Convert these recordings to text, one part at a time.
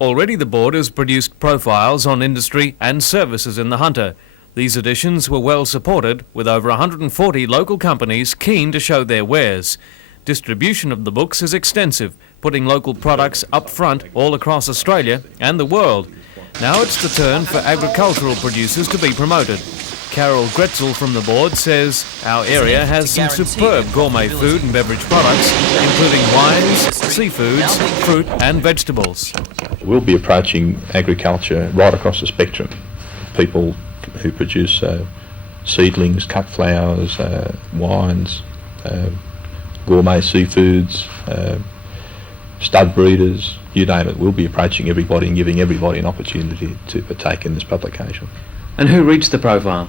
Already the board has produced profiles on industry and services in the Hunter. These editions were well supported, with over 140 local companies keen to show their wares. Distribution of the books is extensive, putting local products up front all across Australia and the world. Now it's the turn for agricultural producers to be promoted. Carol Gretzel from the board says our area has some superb gourmet food and beverage products, including wines, seafoods, fruit and vegetables. We'll be approaching agriculture right across the spectrum. People who produce seedlings, cut flowers, wines, gourmet seafoods, stud breeders, you name it. We'll be approaching everybody and giving everybody an opportunity to partake in this publication. And who reads the profile?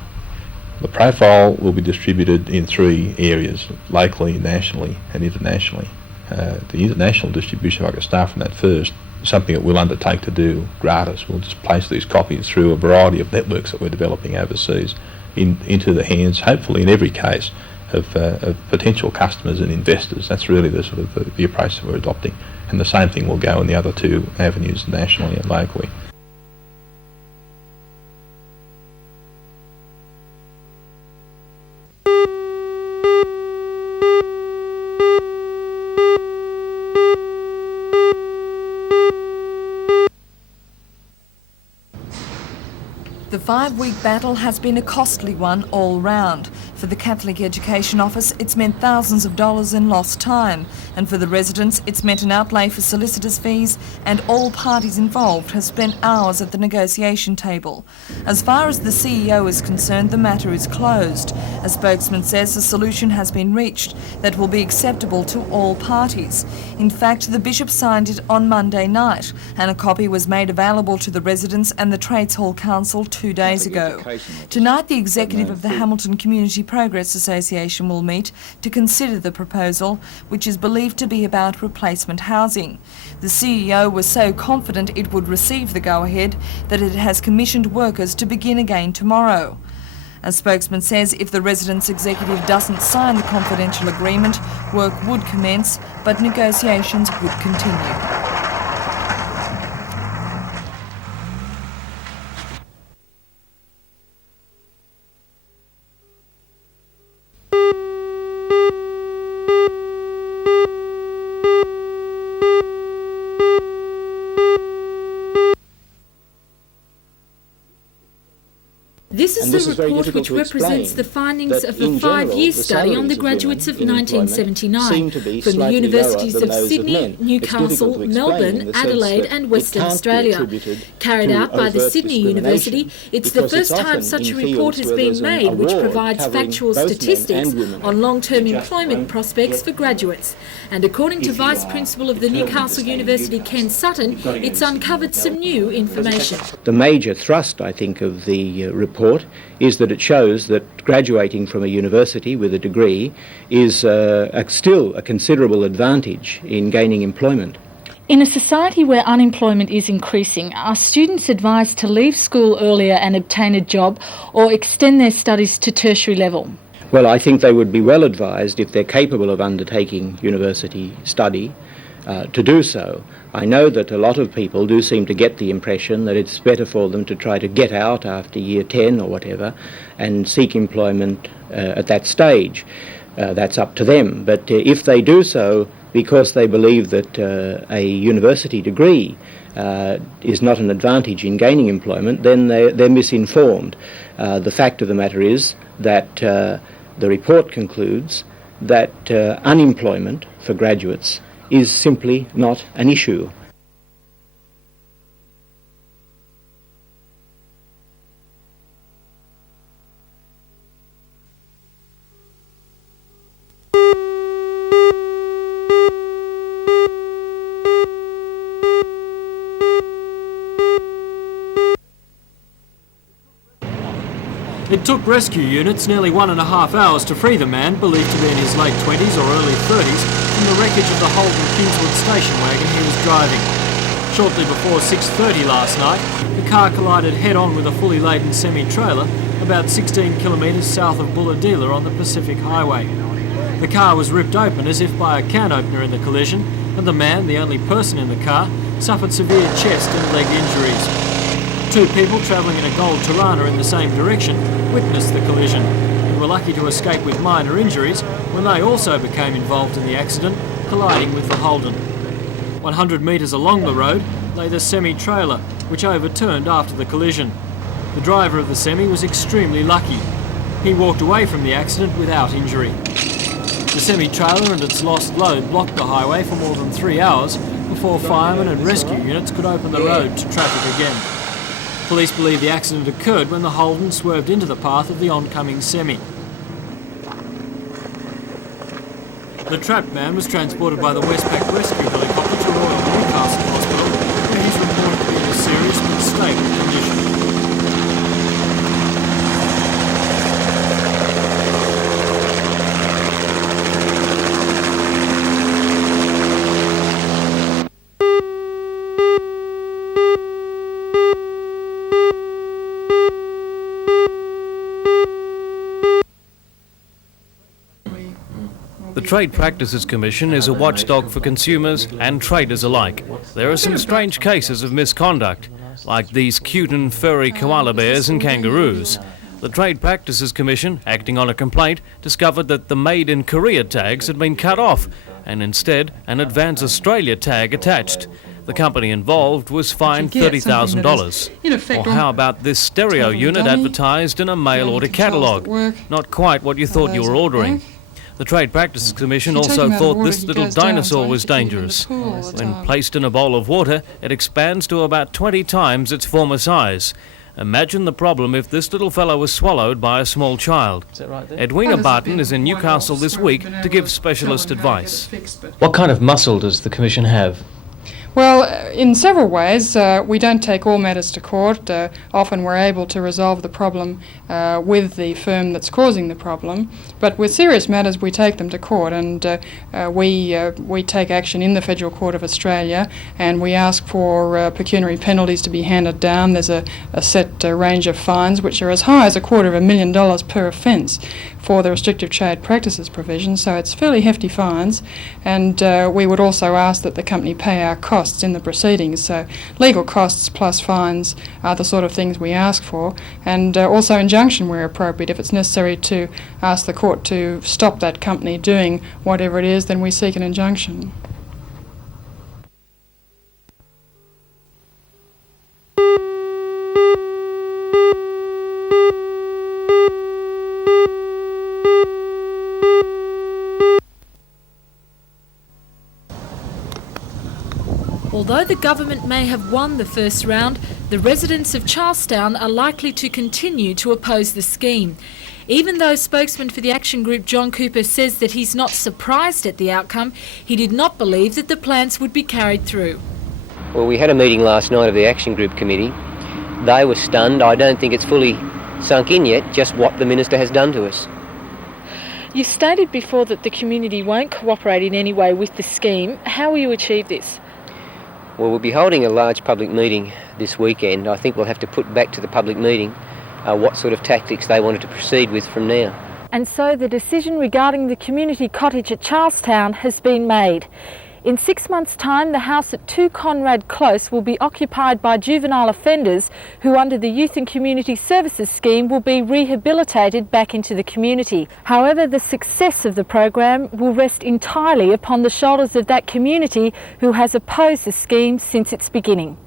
The profile will be distributed in 3 areas, locally, nationally and internationally. The international distribution, if I could start from that first, is something that we'll undertake to do gratis. We'll just place these copies through a variety of networks that we're developing overseas into the hands, hopefully in every case, of potential customers and investors. That's really the sort of the approach that we're adopting. And the same thing will go in the other 2 avenues, nationally and locally. The 5-week battle has been a costly one all round. For the Catholic Education Office, it's meant thousands of dollars in lost time, and for the residents, it's meant an outlay for solicitors' fees, and all parties involved have spent hours at the negotiation table. As far as the CEO is concerned, the matter is closed. A spokesman says a solution has been reached that will be acceptable to all parties. In fact, the Bishop signed it on Monday night, and a copy was made available to the residents and the Trades Hall Council 2 days ago. Tonight, the executive of the Hamilton Community Progress Association will meet to consider the proposal, which is believed to be about replacement housing. The CEO was so confident it would receive the go-ahead that it has commissioned workers to begin again tomorrow. A spokesman says if the residents' executive doesn't sign the confidential agreement, work would commence, but negotiations would continue. This is the report which represents the findings of the 5-year study on the graduates of 1979 from the universities of Sydney, Newcastle, Melbourne, Adelaide and Western Australia. Carried out by the Sydney University, it's the first time such a report has been made which provides factual statistics on long-term employment prospects for graduates. And according to Vice Principal of the Newcastle University, Ken Sutton, it's uncovered some new information. The major thrust, I think, of the report is that it shows that graduating from a university with a degree is still a considerable advantage in gaining employment. In a society where unemployment is increasing, are students advised to leave school earlier and obtain a job or extend their studies to tertiary level? Well, I think they would be well advised, if they're capable of undertaking university study, to do so. I know that a lot of people do seem to get the impression that it's better for them to try to get out after year 10 or whatever and seek employment at that stage. That's up to them. But if they do so because they believe that a university degree is not an advantage in gaining employment, then they're misinformed. The fact of the matter is that the report concludes that unemployment for graduates is simply not an issue. It took rescue units nearly 1.5 hours to free the man, believed to be in his late 20s or early 30s, from the wreckage of the Holden Kingswood station wagon he was driving. Shortly before 6:30 last night, the car collided head-on with a fully laden semi-trailer about 16 kilometres south of Bulahdelah on the Pacific Highway. The car was ripped open as if by a can opener in the collision, and the man, the only person in the car, suffered severe chest and leg injuries. Two people travelling in a gold Torana in the same direction witnessed the collision and were lucky to escape with minor injuries when they also became involved in the accident, colliding with the Holden. 100 metres along the road lay the semi-trailer, which overturned after the collision. The driver of the semi was extremely lucky. He walked away from the accident without injury. The semi-trailer and its lost load blocked the highway for more than 3 hours before firemen and rescue units could open the road to traffic again. Police believe the accident occurred when the Holden swerved into the path of the oncoming semi. The trapped man was transported by the Westpac rescue helicopter to Royal Newcastle Hospital, where he's reported to be in a serious but stable condition. The Trade Practices Commission is a watchdog for consumers and traders alike. There are some strange cases of misconduct, like these cute and furry koala bears and kangaroos. The Trade Practices Commission, acting on a complaint, discovered that the Made in Korea tags had been cut off and instead an Advance Australia tag attached. The company involved was fined $30,000. Or how about this stereo unit advertised in a mail order catalogue? Not quite what you thought you were ordering. The Trade Practices Commission also thought this little dinosaur was dangerous. When placed in a bowl of water, it expands to about 20 times its former size. Imagine the problem if this little fellow was swallowed by a small child. Edwina Barton is in Newcastle this week to give specialist advice. What kind of muscle does the Commission have? Well, in several ways. We don't take all matters to court. Often we're able to resolve the problem with the firm that's causing the problem. But with serious matters, we take them to court, and we take action in the Federal Court of Australia, and we ask for pecuniary penalties to be handed down. There's a set range of fines, which are as high as $250,000 per offence for the restrictive trade practices provision, so it's fairly hefty fines. And we would also ask that the company pay our costs in the proceedings. So legal costs plus fines are the sort of things we ask for, and also injunction where appropriate. If it's necessary to ask the court to stop that company doing whatever it is, then we seek an injunction. Although the government may have won the first round, the residents of Charlestown are likely to continue to oppose the scheme. Even though spokesman for the action group John Cooper says that he's not surprised at the outcome, he did not believe that the plans would be carried through. Well, we had a meeting last night of the action group committee. They were stunned. I don't think it's fully sunk in yet just what the minister has done to us. You stated before that the community won't cooperate in any way with the scheme. How will you achieve this? Well, we'll be holding a large public meeting this weekend. I think we'll have to put back to the public meeting what sort of tactics they wanted to proceed with from now. And so the decision regarding the community cottage at Charlestown has been made. In 6 months' time, the house at 2 Conrad Close will be occupied by juvenile offenders who, under the Youth and Community Services scheme, will be rehabilitated back into the community. However, the success of the program will rest entirely upon the shoulders of that community who has opposed the scheme since its beginning.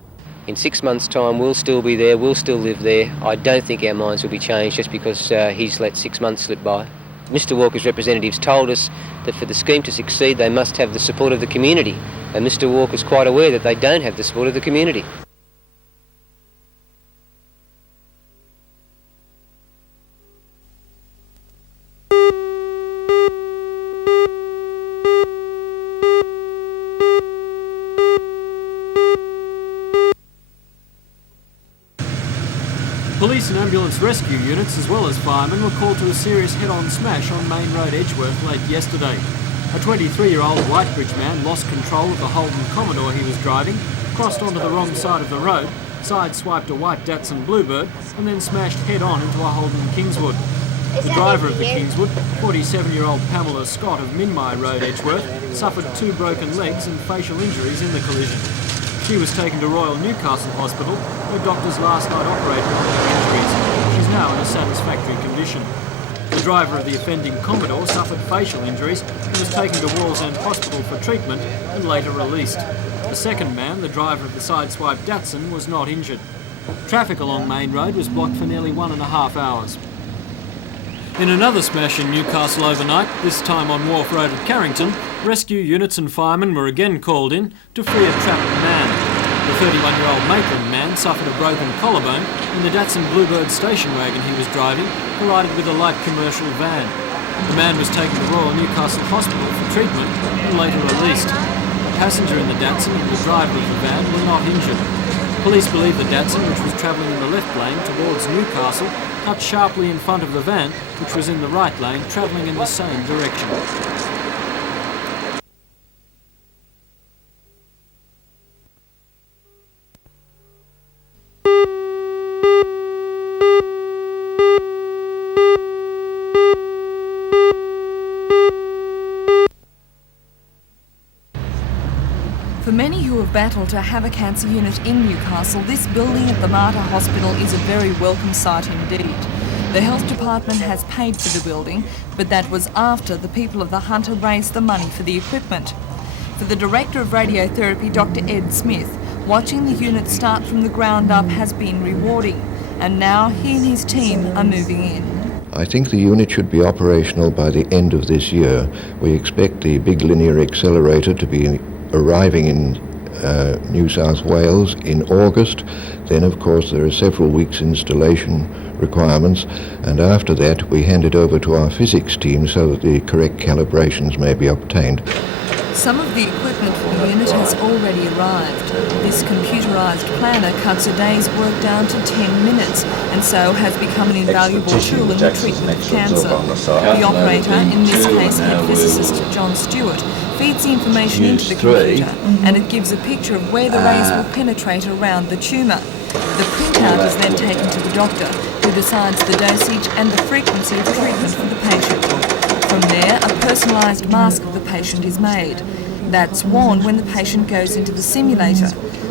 In 6 months' time, we'll still be there, we'll still live there. I don't think our minds will be changed just because he's let 6 months slip by. Mr Walker's representatives told us that for the scheme to succeed they must have the support of the community, and Mr Walker's quite aware that they don't have the support of the community. Police and ambulance rescue units, as well as firemen, were called to a serious head-on smash on Main Road Edgeworth late yesterday. A 23-year-old Whitebridge man lost control of the Holden Commodore he was driving, crossed onto the wrong side of the road, sideswiped a white Datsun Bluebird, and then smashed head-on into a Holden Kingswood. The driver of the Kingswood, 47-year-old Pamela Scott of Minmai Road, Edgeworth, suffered 2 broken legs and facial injuries in the collision. She was taken to Royal Newcastle Hospital, where doctors last night operated on her injuries. She's now in a satisfactory condition. The driver of the offending Commodore suffered facial injuries and was taken to Wallsend Hospital for treatment and later released. The second man, the driver of the sideswiped Datsun, was not injured. Traffic along Main Road was blocked for nearly 1.5 hours. In another smash in Newcastle overnight, this time on Wharf Road at Carrington, rescue units and firemen were again called in to free a trapped man. The 31-year-old Maitland man suffered a broken collarbone when the Datsun Bluebird station wagon he was driving collided with a light commercial van. The man was taken to Royal Newcastle Hospital for treatment and later released. The passenger in the Datsun and the driver of the van were not injured. Police believe the Datsun, which was travelling in the left lane towards Newcastle, cut sharply in front of the van, which was in the right lane, travelling in the same direction. For many who have battled to have a cancer unit in Newcastle, this building at the Mater Hospital is a very welcome sight indeed. The health department has paid for the building, but that was after the people of the Hunter raised the money for the equipment. For the Director of Radiotherapy, Dr. Ed Smith, watching the unit start from the ground up has been rewarding, and now he and his team are moving in. I think the unit should be operational by the end of this year. We expect the big linear accelerator to be arriving in New South Wales in August. Then, of course, there are several weeks installation requirements, and after that we hand it over to our physics team so that the correct calibrations may be obtained. Some of the equipment for the unit has already arrived. This computerised planner cuts a day's work down to 10 minutes and so has become an invaluable tool in the treatment of cancer. The operator, in this case head physicist John Stewart, feeds the information into the computer and it gives a picture of where the rays will penetrate around the tumour. The printout is then taken to the doctor, who decides the dosage and the frequency of treatment for the patient. From there, a personalised mask of the patient is made. That's worn when the patient goes into the simulator,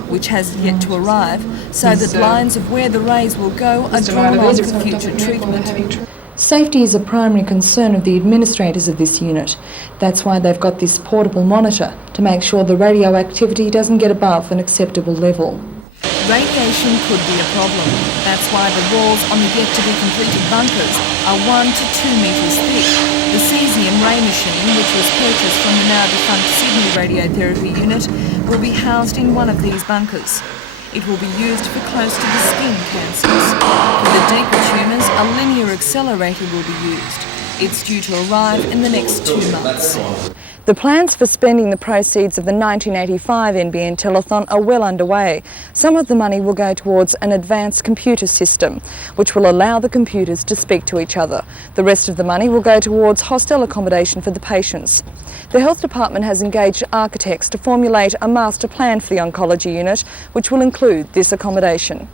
which has yet to arrive, so that lines of where the rays will go are drawn on for future treatment. Safety is a primary concern of the administrators of this unit. That's why they've got this portable monitor, to make sure the radioactivity doesn't get above an acceptable level. Radiation could be a problem. That's why the walls on the yet-to-be-completed bunkers are 1 to 2 metres thick. The cesium ray machine, which was purchased from the now-defunct Sydney radiotherapy unit, will be housed in one of these bunkers. It will be used for close to the skin cancers. For the deeper tumours, a linear accelerator will be used. It's due to arrive in the next 2 months. The plans for spending the proceeds of the 1985 NBN Telethon are well underway. Some of the money will go towards an advanced computer system, which will allow the computers to speak to each other. The rest of the money will go towards hostel accommodation for the patients. The Health Department has engaged architects to formulate a master plan for the oncology unit, which will include this accommodation.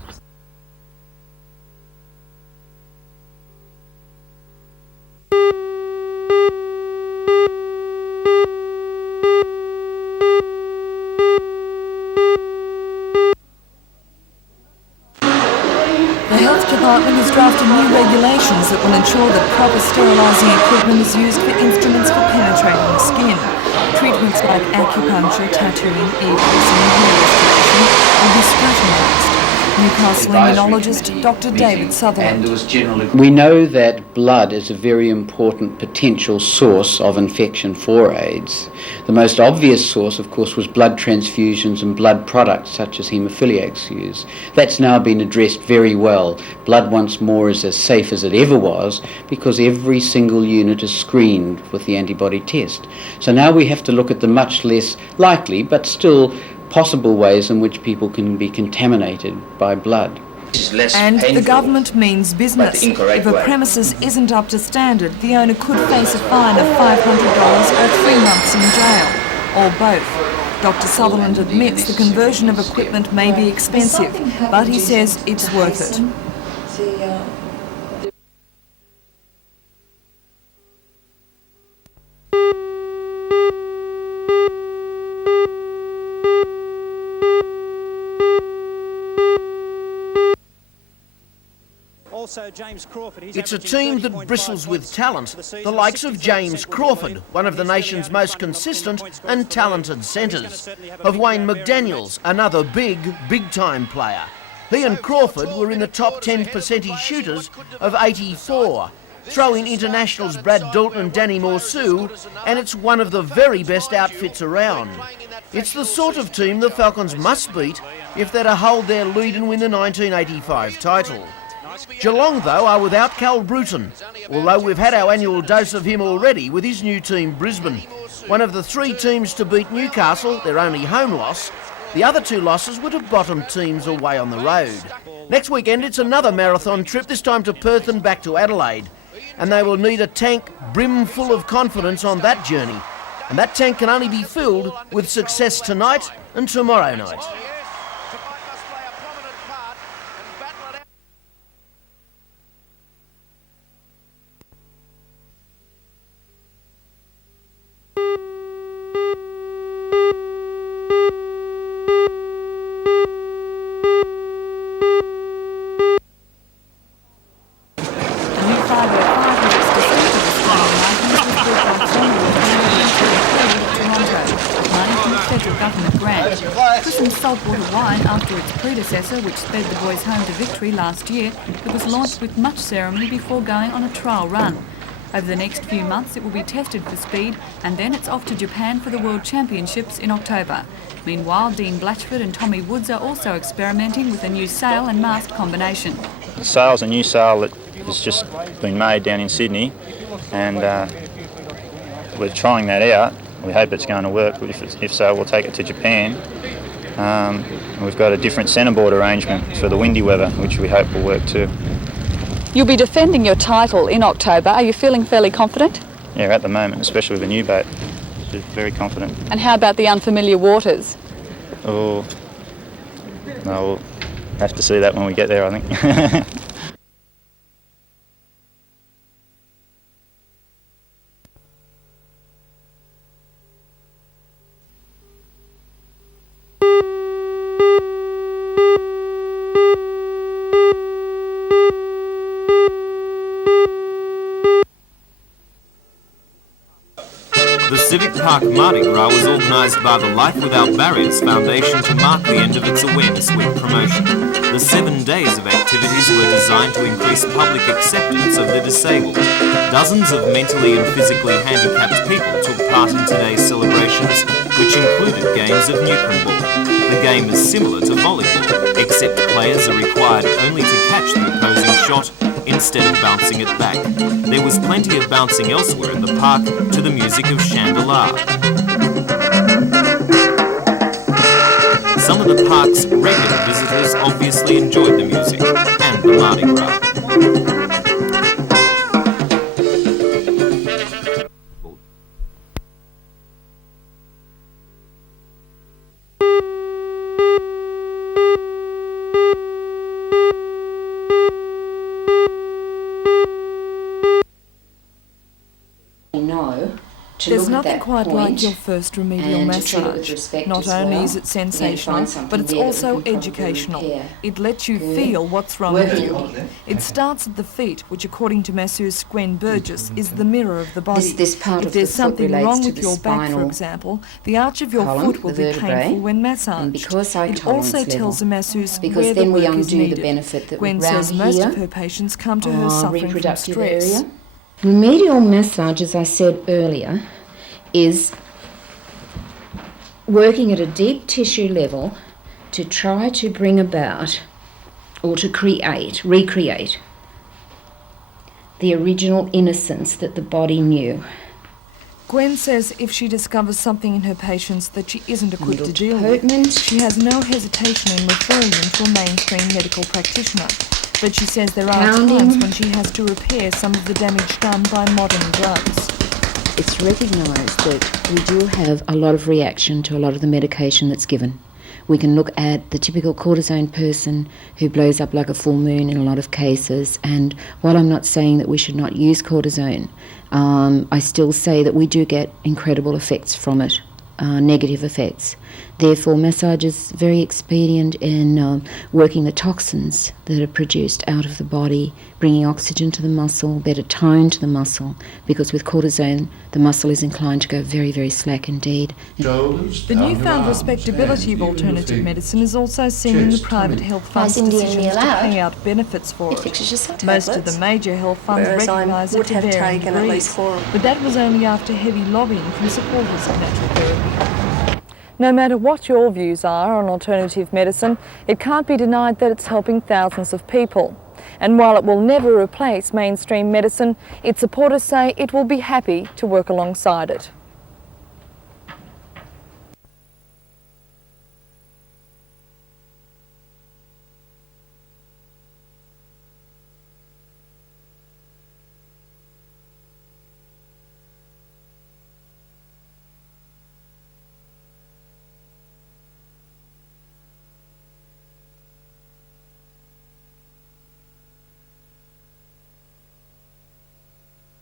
The Health Department has drafted new regulations that will ensure that proper sterilising equipment is used for instruments for penetrating the skin. Treatments like acupuncture, tattooing, ear piercing and hair restoration will be scrutinised. Newcastle immunologist Dr. David Sutherland. We know that blood is a very important potential source of infection for AIDS. The most obvious source, of course, was blood transfusions and blood products such as haemophiliacs use. That's now been addressed very well. Blood once more is as safe as it ever was because every single unit is screened with the antibody test. So now we have to look at the much less likely but still possible ways in which people can be contaminated by blood. And the government means business. If a premises isn't up to standard, the owner could face a fine of $500 or 3 months in jail, or both. Dr. Sutherland admits the conversion of equipment may be expensive, but he says it's worth it. It's a team that bristles with talent, the likes of James Crawford, one of the nation's most consistent and talented centres, of Wayne McDaniels, another big-time player. He and Crawford were in the top 10 percentage shooters of 84. Throw in internationals Brad Dalton and Danny Morsu, and it's one of the very best outfits around. It's the sort of team the Falcons must beat if they're to hold their lead and win the 1985 title. Geelong, though, are without Cal Bruton, although we've had our annual dose of him already with his new team Brisbane. One of the 3 teams to beat Newcastle, their only home loss. The other 2 losses were to bottom teams away on the road. Next weekend it's another marathon trip, this time to Perth and back to Adelaide. And they will need a tank brim full of confidence on that journey. And that tank can only be filled with success tonight and tomorrow night. Saltwater wine after its predecessor, which sped the boys home to victory last year. It was launched with much ceremony before going on a trial run. Over the next few months it will be tested for speed, and then it's off to Japan for the World Championships in October. Meanwhile, Dean Blatchford and Tommy Woods are also experimenting with a new sail and mast combination. The sail's a new sail that has just been made down in Sydney, and we're trying that out. We hope it's going to work, but if so, we'll take it to Japan. We've got a different centreboard arrangement for the windy weather, which we hope will work too. You'll be defending your title in October. Are you feeling fairly confident? Yeah, at the moment, especially with a new boat, just very confident. And how about the unfamiliar waters? Oh, no, we'll have to see that when we get there, I think. The Civic Park Mardi Gras was organised by the Life Without Barriers Foundation to mark the end of its Awareness Week promotion. The 7 days of activities were designed to increase public acceptance of the disabled. Dozens of mentally and physically handicapped people took part in today's celebrations, which included games of Newcomb ball. The game is similar to volleyball, except players are required only to catch the opposing shot instead of bouncing it back. There was plenty of bouncing elsewhere in the park to the music of Chandelier. Some of the park's regular visitors obviously enjoyed the music and the Mardi Gras. There's nothing quite like your first remedial massage. Not only is it sensational, but it's also educational. It lets you feel what's wrong with you. It starts at the feet, which according to Masseuse Gwen Burgess is the mirror of the body. If there's something wrong with your back, for example, the arch of your foot will be painful when massaged. It also tells the masseuse where the work is needed. Gwen says most of her patients come to her suffering from stress. Remedial massage, as I said earlier, is working at a deep tissue level to try to bring about or to recreate the original innocence that the body knew. Gwen says if she discovers something in her patients that she isn't equipped to deal with, she has no hesitation in referring them to a mainstream medical practitioner. But she says there are times when she has to repair some of the damage done by modern drugs. It's recognised that we do have a lot of reaction to a lot of the medication that's given. We can look at the typical cortisone person who blows up like a full moon in a lot of cases, and while I'm not saying that we should not use cortisone, I still say that we do get incredible effects from it, negative effects. Therefore, massage is very expedient in working the toxins that are produced out of the body, bringing oxygen to the muscle, better tone to the muscle, because with cortisone, the muscle is inclined to go very, very slack indeed. The newfound respectability of alternative medicine is also seen in the private health funds' decisions to pay out benefits for it. Most of the major health funds recognise it to varying degrees, but that was only after heavy lobbying from supporters of natural therapy. No matter what your views are on alternative medicine, it can't be denied that it's helping thousands of people. And while it will never replace mainstream medicine, its supporters say it will be happy to work alongside it.